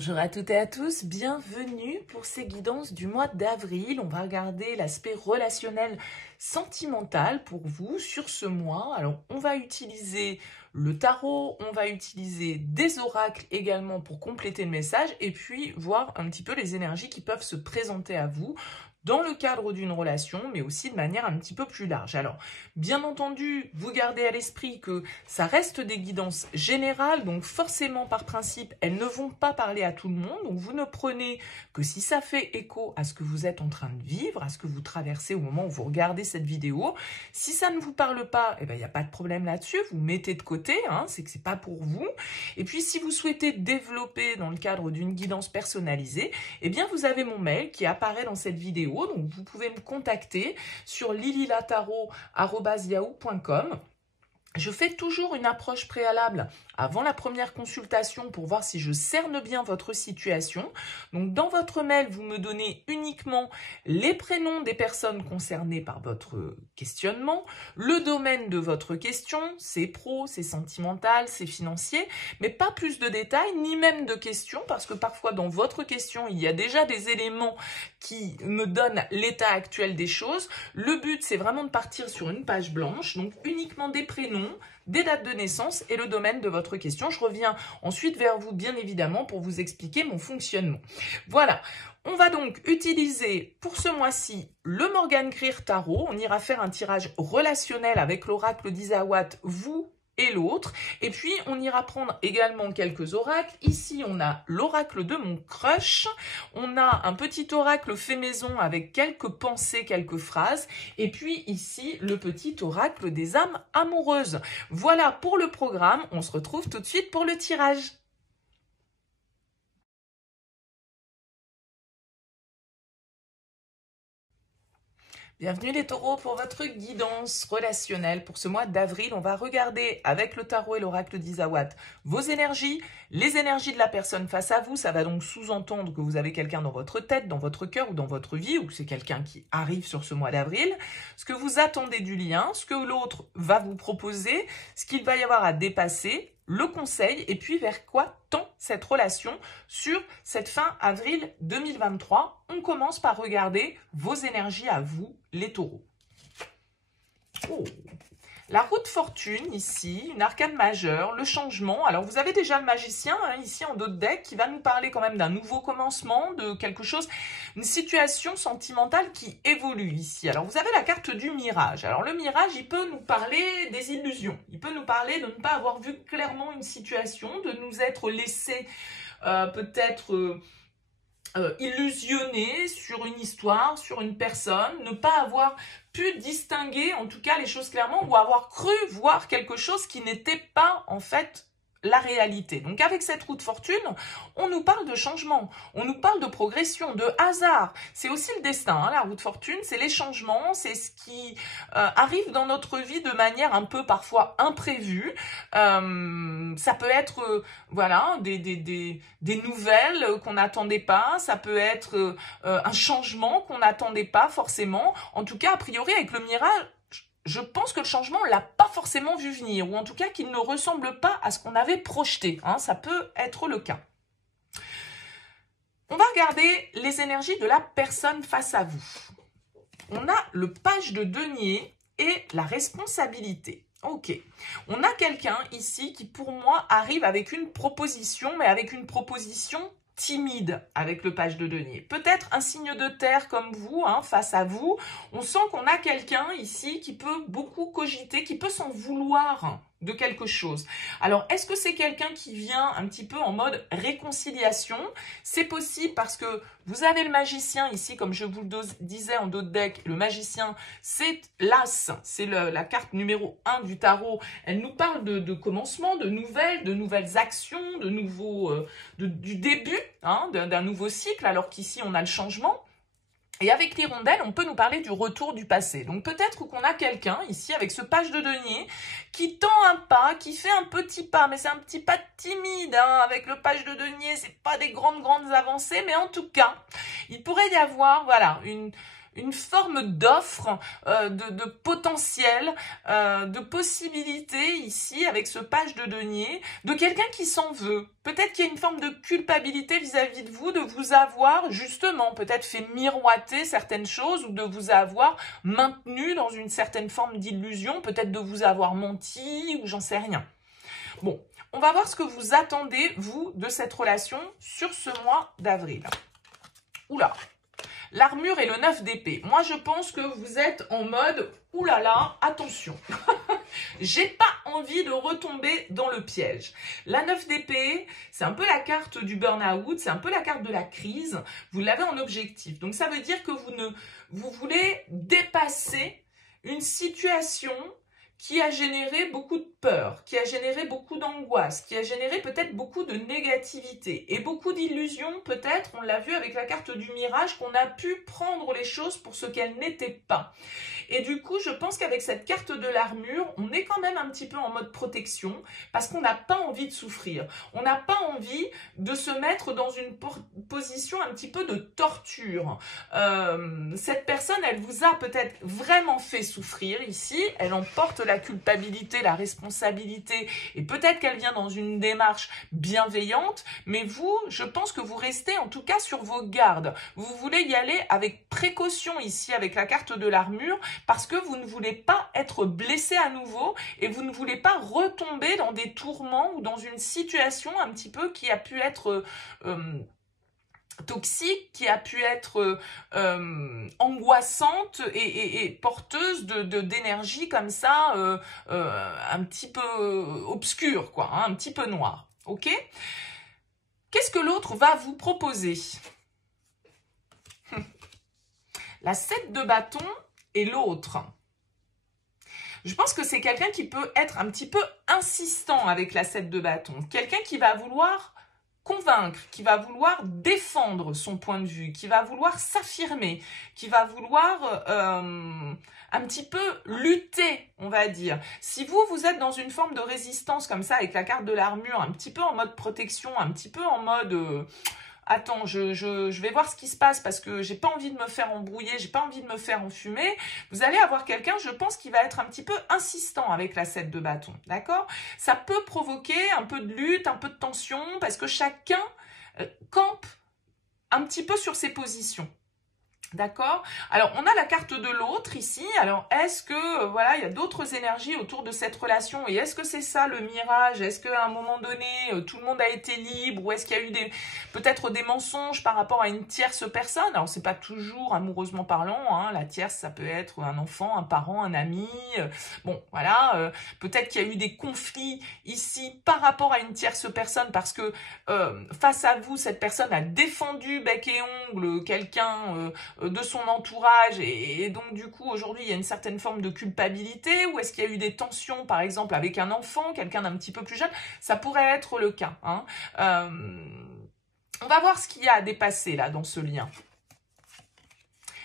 Bonjour à toutes et à tous, bienvenue pour ces guidances du mois d'avril. On va regarder l'aspect relationnel sentimental pour vous sur ce mois. Alors, on va utiliser le tarot, on va utiliser des oracles également pour compléter le message et puis voir un petit peu les énergies qui peuvent se présenter à vous dans le cadre d'une relation, mais aussi de manière un petit peu plus large. Alors, bien entendu, vous gardez à l'esprit que ça reste des guidances générales, donc forcément, par principe, elles ne vont pas parler à tout le monde, donc vous ne prenez que si ça fait écho à ce que vous êtes en train de vivre, à ce que vous traversez au moment où vous regardez cette vidéo. Si ça ne vous parle pas, eh ben, il n'y a pas de problème là-dessus, vous mettez de côté, c'est que c'est pas pour vous. Et puis, si vous souhaitez développer dans le cadre d'une guidance personnalisée, eh bien, vous avez mon mail qui apparaît dans cette vidéo. Donc, vous pouvez me contacter sur lililataro@yahoo.com. Je fais toujours une approche préalable avant la première consultation pour voir si je cerne bien votre situation. Donc, dans votre mail, vous me donnez uniquement les prénoms des personnes concernées par votre questionnement, le domaine de votre question, c'est pro, c'est sentimental, c'est financier, mais pas plus de détails, ni même de questions, parce que parfois, dans votre question, il y a déjà des éléments qui me donnent l'état actuel des choses. Le but, c'est vraiment de partir sur une page blanche, donc uniquement des prénoms, des dates de naissance et le domaine de votre question. Je reviens ensuite vers vous, bien évidemment, pour vous expliquer mon fonctionnement. Voilà. On va donc utiliser pour ce mois-ci le Morgan Greer Tarot. On ira faire un tirage relationnel avec l'oracle d'Isawat, vous et l'autre. Et puis, on ira prendre également quelques oracles. Ici, on a l'oracle de mon crush. On a un petit oracle fait maison avec quelques pensées, quelques phrases. Et puis, ici, le petit oracle des âmes amoureuses. Voilà pour le programme. On se retrouve tout de suite pour le tirage. Bienvenue les taureaux pour votre guidance relationnelle pour ce mois d'avril. On va regarder avec le tarot et l'oracle d'Isawat vos énergies, les énergies de la personne face à vous. Ça va donc sous-entendre que vous avez quelqu'un dans votre tête, dans votre cœur ou dans votre vie, ou que c'est quelqu'un qui arrive sur ce mois d'avril. Ce que vous attendez du lien, ce que l'autre va vous proposer, ce qu'il va y avoir à dépasser, le conseil, et puis vers quoi tend cette relation sur cette fin avril 2023. On commence par regarder vos énergies à vous, les taureaux. Oh. La roue de fortune, ici, une arcane majeure, le changement. Alors, vous avez déjà le magicien, ici, en dos de deck, qui va nous parler quand même d'un nouveau commencement, de quelque chose, une situation sentimentale qui évolue ici. Alors, vous avez la carte du mirage. Alors, le mirage, il peut nous parler des illusions. Il peut nous parler de ne pas avoir vu clairement une situation, de nous être laissé peut-être illusionné sur une histoire, sur une personne, ne pas avoir pu distinguer en tout cas les choses clairement ou avoir cru voir quelque chose qui n'était pas en fait la réalité. Donc avec cette roue de fortune, on nous parle de changement, on nous parle de progression, de hasard. C'est aussi le destin, la roue de fortune, c'est les changements, c'est ce qui arrive dans notre vie de manière un peu parfois imprévue. Ça peut être voilà des nouvelles qu'on n'attendait pas, ça peut être un changement qu'on n'attendait pas forcément. En tout cas, a priori, avec le mirage, je pense que le changement, on ne l'a pas forcément vu venir, ou en tout cas qu'il ne ressemble pas à ce qu'on avait projeté. Ça peut être le cas. On va regarder les énergies de la personne face à vous. On a le page de denier et la responsabilité. Ok, on a quelqu'un ici qui pour moi arrive avec une proposition, mais avec une proposition timide avec le page de denier. Peut-être un signe de terre comme vous, face à vous. On sent qu'on a quelqu'un ici qui peut beaucoup cogiter, qui peut s'en vouloir de quelque chose. Alors, est-ce que c'est quelqu'un qui vient un petit peu en mode réconciliation? C'est possible parce que vous avez le magicien ici, comme je vous le disais en dos de deck. Le magicien, c'est l'as, c'est la carte numéro 1 du tarot. Elle nous parle de commencement, de nouvelles actions, de nouveaux, du début d'un nouveau cycle, alors qu'ici, on a le changement. Et avec l'hirondelle, on peut nous parler du retour du passé. Donc peut-être qu'on a quelqu'un ici avec ce page de denier qui tend un pas, qui fait un petit pas, mais c'est un petit pas timide. Avec le page de denier, c'est pas des grandes avancées, mais en tout cas, il pourrait y avoir voilà une forme d'offre, de potentiel, de possibilité ici avec ce page de denier, de quelqu'un qui s'en veut. Peut-être qu'il y a une forme de culpabilité vis-à-vis de vous avoir justement peut-être fait miroiter certaines choses ou de vous avoir maintenu dans une certaine forme d'illusion, peut-être de vous avoir menti ou j'en sais rien. Bon, on va voir ce que vous attendez, vous, de cette relation sur ce mois d'avril. Oula, l'armure et le 9 d'épée. Moi, je pense que vous êtes en mode, oulala, attention. J'ai pas envie de retomber dans le piège. La 9 d'épée, c'est un peu la carte du burn-out, c'est un peu la carte de la crise. Vous l'avez en objectif. Donc, ça veut dire que vous voulez dépasser une situation qui a généré beaucoup de peur, qui a généré beaucoup d'angoisse, qui a généré peut-être beaucoup de négativité et beaucoup d'illusions peut-être, on l'a vu avec la carte du mirage, qu'on a pu prendre les choses pour ce qu'elles n'étaient pas. Et du coup, je pense qu'avec cette carte de l'armure, on est quand même un petit peu en mode protection parce qu'on n'a pas envie de souffrir. On n'a pas envie de se mettre dans une position un petit peu de torture. Cette personne, elle vous a peut-être vraiment fait souffrir ici. Elle en porte la culpabilité, la responsabilité et peut-être qu'elle vient dans une démarche bienveillante. Mais vous, je pense que vous restez en tout cas sur vos gardes. Vous voulez y aller avec précaution ici avec la carte de l'armure parce que vous ne voulez pas être blessé à nouveau et vous ne voulez pas retomber dans des tourments ou dans une situation un petit peu qui a pu être toxique, qui a pu être angoissante et porteuse d'énergie comme ça, un petit peu obscure, quoi, hein, un petit peu noire. Ok ? Qu'est-ce que l'autre va vous proposer ? La 7 de bâton et l'autre. Je pense que c'est quelqu'un qui peut être un petit peu insistant avec la 7 de bâton. Quelqu'un qui va vouloir convaincre, qui va vouloir défendre son point de vue, qui va vouloir s'affirmer, qui va vouloir un petit peu lutter, on va dire. Si vous êtes dans une forme de résistance comme ça, avec la carte de l'armure, un petit peu en mode protection, un petit peu en mode... attends, je vais voir ce qui se passe parce que j'ai pas envie de me faire embrouiller, j'ai pas envie de me faire enfumer. Vous allez avoir quelqu'un, je pense, qui va être un petit peu insistant avec la 7 de bâton, d'accord ? Ça peut provoquer un peu de lutte, un peu de tension parce que chacun campe un petit peu sur ses positions. D'accord? Alors, on a la carte de l'autre ici. Alors, est-ce que, voilà, il y a d'autres énergies autour de cette relation? Et est-ce que c'est ça le mirage? Est-ce qu'à un moment donné, tout le monde a été libre? Ou est-ce qu'il y a eu peut-être des mensonges par rapport à une tierce personne? Alors, c'est pas toujours amoureusement parlant, hein. La tierce, ça peut être un enfant, un parent, un ami. Bon, voilà. Peut-être qu'il y a eu des conflits ici par rapport à une tierce personne parce que face à vous, cette personne a défendu bec et ongle quelqu'un de son entourage et donc du coup aujourd'hui il y a une certaine forme de culpabilité ou est-ce qu'il y a eu des tensions par exemple avec un enfant, quelqu'un d'un petit peu plus jeune, ça pourrait être le cas, hein. On va voir ce qu'il y a à dépasser là dans ce lien.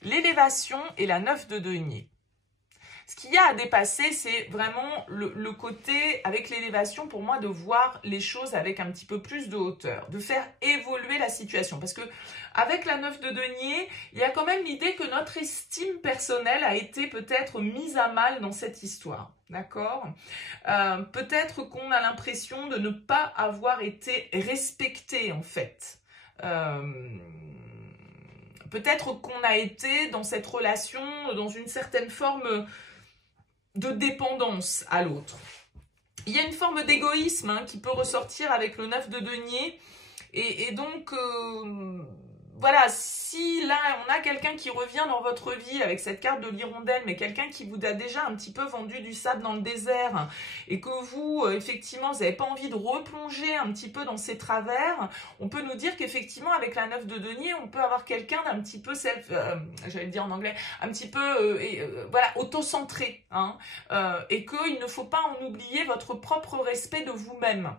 L'élévation et la 9 de denier. Ce qu'il y a à dépasser, c'est vraiment le côté, avec l'élévation, pour moi, de voir les choses avec un petit peu plus de hauteur, de faire évoluer la situation. Parce que avec la 9 de denier, il y a quand même l'idée que notre estime personnelle a été peut-être mise à mal dans cette histoire. D'accord ? Peut-être qu'on a l'impression de ne pas avoir été respecté, en fait. Peut-être qu'on a été dans cette relation, dans une certaine forme de dépendance à l'autre. Il y a une forme d'égoïsme hein, qui peut ressortir avec le 9 de denier. Et donc, voilà, si là, on a quelqu'un qui revient dans votre vie avec cette carte de l'hirondelle, mais quelqu'un qui vous a déjà un petit peu vendu du sable dans le désert et que vous, effectivement, vous n'avez pas envie de replonger un petit peu dans ses travers, on peut nous dire qu'effectivement, avec la 9 de denier, on peut avoir quelqu'un d'un petit peu j'allais le dire en anglais, un petit peu, voilà, auto-centré, hein, et qu'il ne faut pas en oublier votre propre respect de vous-même.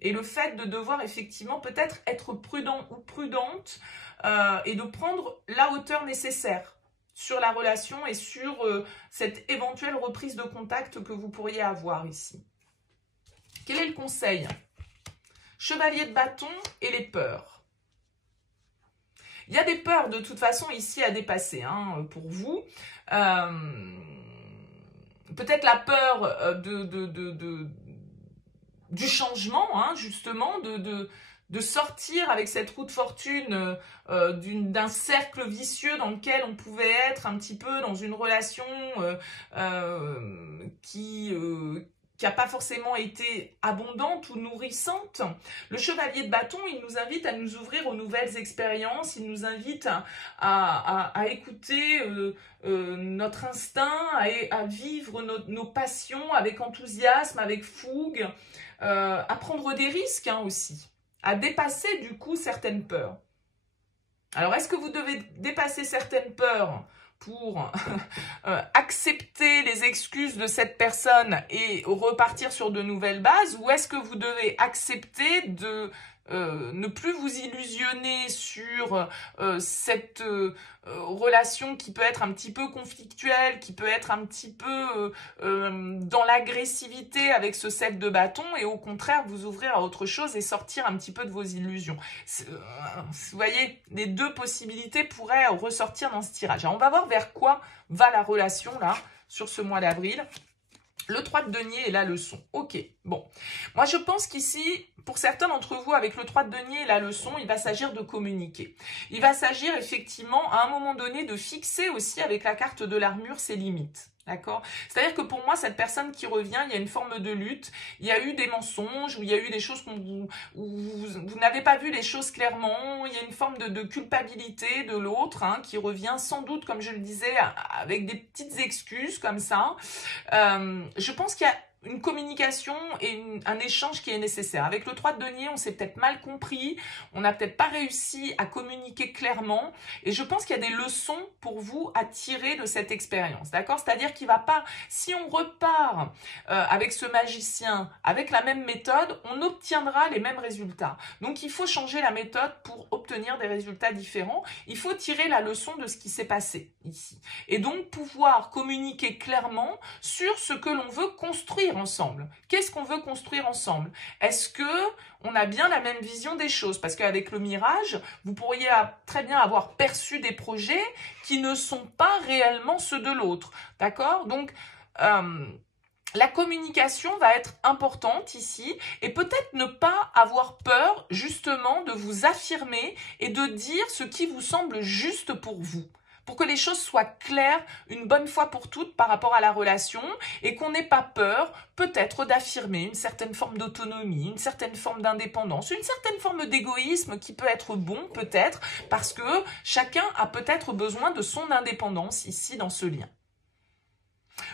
Et le fait de devoir effectivement peut-être être prudent ou prudente et de prendre la hauteur nécessaire sur la relation et sur cette éventuelle reprise de contact que vous pourriez avoir ici. Quel est le conseil? Chevalier de bâton et les peurs. Il y a des peurs de toute façon ici à dépasser hein, pour vous. Peut-être la peur du changement, hein, justement, de sortir avec cette roue de fortune d'un cercle vicieux dans lequel on pouvait être un petit peu dans une relation qui n'a pas forcément été abondante ou nourrissante. Le chevalier de bâton, il nous invite à nous ouvrir aux nouvelles expériences, il nous invite à écouter notre instinct, à vivre nos passions avec enthousiasme, avec fougue, à prendre des risques hein, aussi, à dépasser du coup certaines peurs. Alors, est-ce que vous devez dépasser certaines peurs pour accepter les excuses de cette personne et repartir sur de nouvelles bases, ou est-ce que vous devez accepter de ne plus vous illusionner sur cette relation qui peut être un petit peu conflictuelle, qui peut être un petit peu dans l'agressivité avec ce 7 de bâton, et au contraire vous ouvrir à autre chose et sortir un petit peu de vos illusions. Vous voyez, les deux possibilités pourraient ressortir dans ce tirage. Alors on va voir vers quoi va la relation là sur ce mois d'avril. Le 3 de denier est la leçon. Ok, bon. Moi, je pense qu'ici, pour certains d'entre vous, avec le 3 de denier et la leçon, il va s'agir de communiquer. Il va s'agir effectivement, à un moment donné, de fixer aussi avec la carte de l'armure ses limites. D'accord? C'est-à-dire que pour moi, cette personne qui revient, il y a une forme de lutte, il y a eu des mensonges, ou il y a eu des choses où vous n'avez pas vu les choses clairement, il y a une forme de culpabilité de l'autre hein, qui revient sans doute, comme je le disais, avec des petites excuses comme ça. Je pense qu'il y a une communication et un échange qui est nécessaire. Avec le 3 de denier, on s'est peut-être mal compris, on n'a peut-être pas réussi à communiquer clairement, et je pense qu'il y a des leçons pour vous à tirer de cette expérience, d'accord? C'est-à-dire qu'il va pas, si on repart avec ce magicien, avec la même méthode, on obtiendra les mêmes résultats. Donc il faut changer la méthode pour obtenir des résultats différents, il faut tirer la leçon de ce qui s'est passé ici, et donc pouvoir communiquer clairement sur ce que l'on veut construire ensemble. Qu'est-ce qu'on veut construire ensemble? Est-ce que on a bien la même vision des choses? Parce qu'avec le mirage, vous pourriez très bien avoir perçu des projets qui ne sont pas réellement ceux de l'autre. D'accord? Donc, la communication va être importante ici, et peut-être ne pas avoir peur justement de vous affirmer et de dire ce qui vous semble juste pour vous, pour que les choses soient claires une bonne fois pour toutes par rapport à la relation, et qu'on n'ait pas peur peut-être d'affirmer une certaine forme d'autonomie, une certaine forme d'indépendance, une certaine forme d'égoïsme qui peut être bon peut-être, parce que chacun a peut-être besoin de son indépendance ici dans ce lien.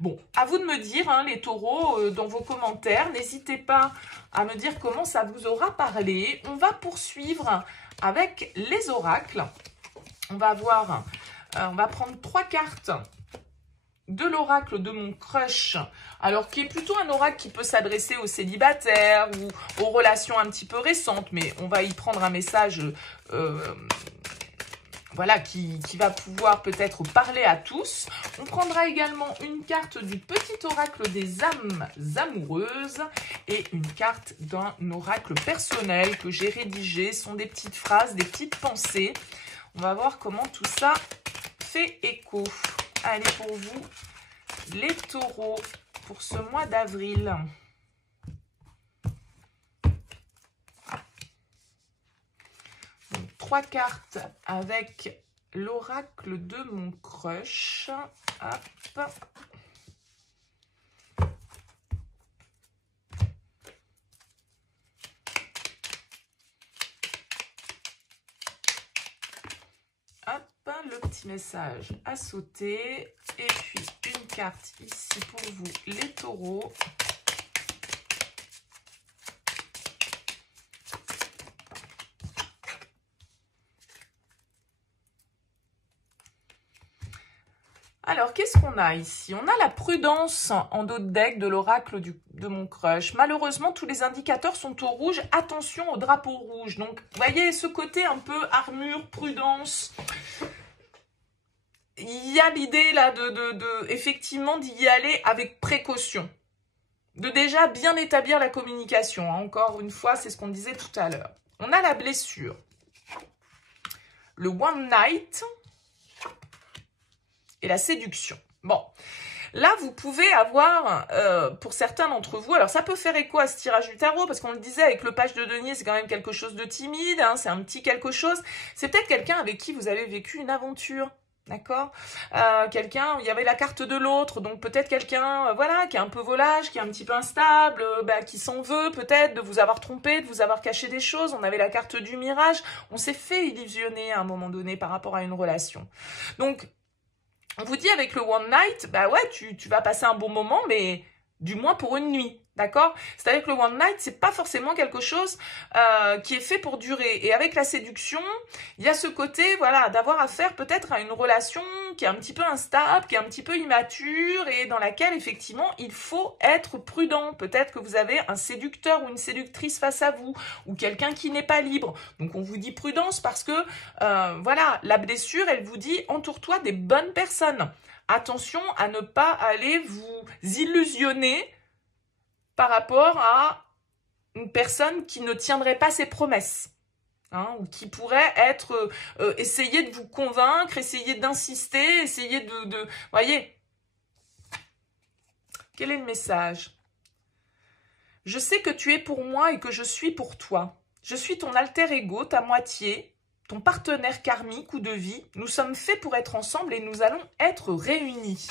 Bon, à vous de me dire, hein, les taureaux, dans vos commentaires, n'hésitez pas à me dire comment ça vous aura parlé. On va poursuivre avec les oracles. On va voir... on va prendre 3 cartes de l'oracle de mon crush, alors qui est plutôt un oracle qui peut s'adresser aux célibataires ou aux relations un petit peu récentes, mais on va y prendre un message voilà, qui va pouvoir peut-être parler à tous. On prendra également une carte du petit oracle des âmes amoureuses et une carte d'un oracle personnel que j'ai rédigé. Ce sont des petites phrases, des petites pensées. On va voir comment tout ça fait écho. Allez, pour vous, les taureaux, pour ce mois d'avril. Donc, 3 cartes avec l'oracle de mon crush. Hop. Le petit message à sauter, et puis une carte ici pour vous les taureaux. Alors, qu'est-ce qu'on a ici? On a la prudence en dos de deck de l'oracle de mon crush. Malheureusement, tous les indicateurs sont au rouge. Attention au drapeau rouge. Donc, vous voyez ce côté un peu armure, prudence. Il y a l'idée là effectivement d'y aller avec précaution. De déjà bien établir la communication. Encore une fois, c'est ce qu'on disait tout à l'heure. On a la blessure. le one night et la séduction. Bon, là, vous pouvez avoir, pour certains d'entre vous, alors ça peut faire écho à ce tirage du tarot, parce qu'on le disait, avec le page de denier, c'est quand même quelque chose de timide, hein, c'est un petit quelque chose. C'est peut-être quelqu'un avec qui vous avez vécu une aventure. D'accord, quelqu'un, il y avait la carte de l'autre, donc peut-être quelqu'un, voilà, qui est un peu volage, qui est un petit peu instable, qui s'en veut peut-être de vous avoir trompé, de vous avoir caché des choses. On avait la carte du mirage, on s'est fait illusionner à un moment donné par rapport à une relation. Donc, on vous dit avec le one night, bah ouais, tu vas passer un bon moment, mais du moins pour une nuit. D'accord? C'est-à-dire que le one night, c'est pas forcément quelque chose qui est fait pour durer. Et avec la séduction, il y a ce côté, voilà, d'avoir affaire peut-être à une relation qui est un petit peu instable, qui est un petit peu immature et dans laquelle, effectivement, il faut être prudent. Peut-être que vous avez un séducteur ou une séductrice face à vous ou quelqu'un qui n'est pas libre. Donc, on vous dit prudence parce que, voilà, la blessure, elle vous dit entoure-toi des bonnes personnes. Attention à ne pas aller vous illusionner par rapport à une personne qui ne tiendrait pas ses promesses, hein, ou qui pourrait être, essayer de vous convaincre, essayer d'insister, essayer de... Voyez, quel est le message? Je sais que tu es pour moi et que je suis pour toi. Je suis ton alter ego, ta moitié, ton partenaire karmique ou de vie. Nous sommes faits pour être ensemble et nous allons être réunis.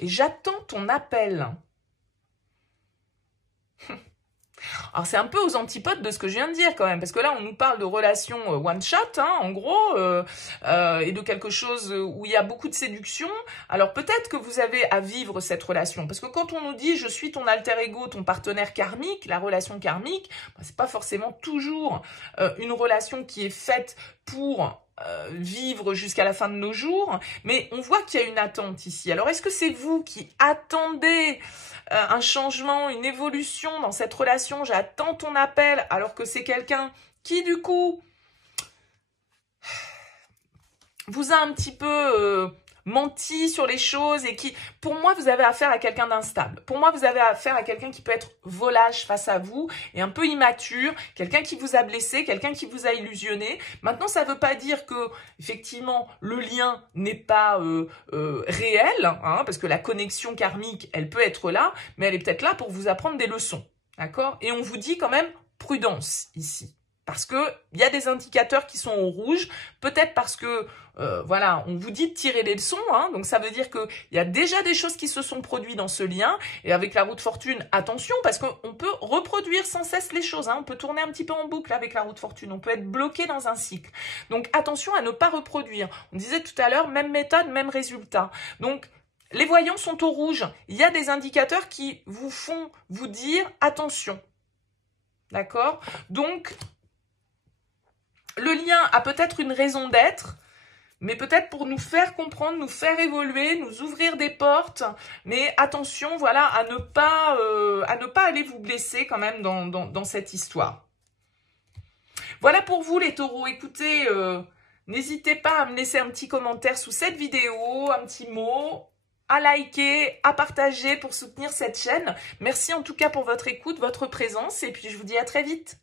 Et j'attends ton appel. Alors, c'est un peu aux antipodes de ce que je viens de dire quand même, parce que là, on nous parle de relations one-shot, hein, en gros, et de quelque chose où il y a beaucoup de séduction. Alors, peut-être que vous avez à vivre cette relation, parce que quand on nous dit « je suis ton alter ego, ton partenaire karmique », la relation karmique, bah, c'est pas forcément toujours une relation qui est faite pour vivre jusqu'à la fin de nos jours, mais on voit qu'il y a une attente ici. Alors, est-ce que c'est vous qui attendez un changement, une évolution dans cette relation, j'attends ton appel, alors que c'est quelqu'un qui, du coup, vous a un petit peu menti sur les choses et qui, pour moi, vous avez affaire à quelqu'un d'instable. Pour moi, vous avez affaire à quelqu'un qui peut être volage face à vous et un peu immature, quelqu'un qui vous a blessé, quelqu'un qui vous a illusionné. Maintenant, ça ne veut pas dire que, effectivement, le lien n'est pas réel, hein, parce que la connexion karmique, elle peut être là, mais elle est peut-être là pour vous apprendre des leçons. D'accord? Et on vous dit quand même prudence ici. Parce que il y a des indicateurs qui sont au rouge, peut-être parce que, voilà, on vous dit de tirer les leçons, hein, donc ça veut dire qu'il y a déjà des choses qui se sont produites dans ce lien, et avec la roue de fortune, attention, parce qu'on peut reproduire sans cesse les choses, hein, on peut tourner un petit peu en boucle avec la roue de fortune, on peut être bloqué dans un cycle. Donc attention à ne pas reproduire. On disait tout à l'heure, même méthode, même résultat. Donc, les voyants sont au rouge, il y a des indicateurs qui vous font vous dire attention. D'accord? Donc, le lien a peut-être une raison d'être, mais peut-être pour nous faire comprendre, nous faire évoluer, nous ouvrir des portes. Mais attention, voilà, à ne pas aller vous blesser quand même dans cette histoire. Voilà pour vous les taureaux. Écoutez, n'hésitez pas à me laisser un petit commentaire sous cette vidéo, un petit mot, à liker, à partager pour soutenir cette chaîne. Merci en tout cas pour votre écoute, votre présence, et puis je vous dis à très vite.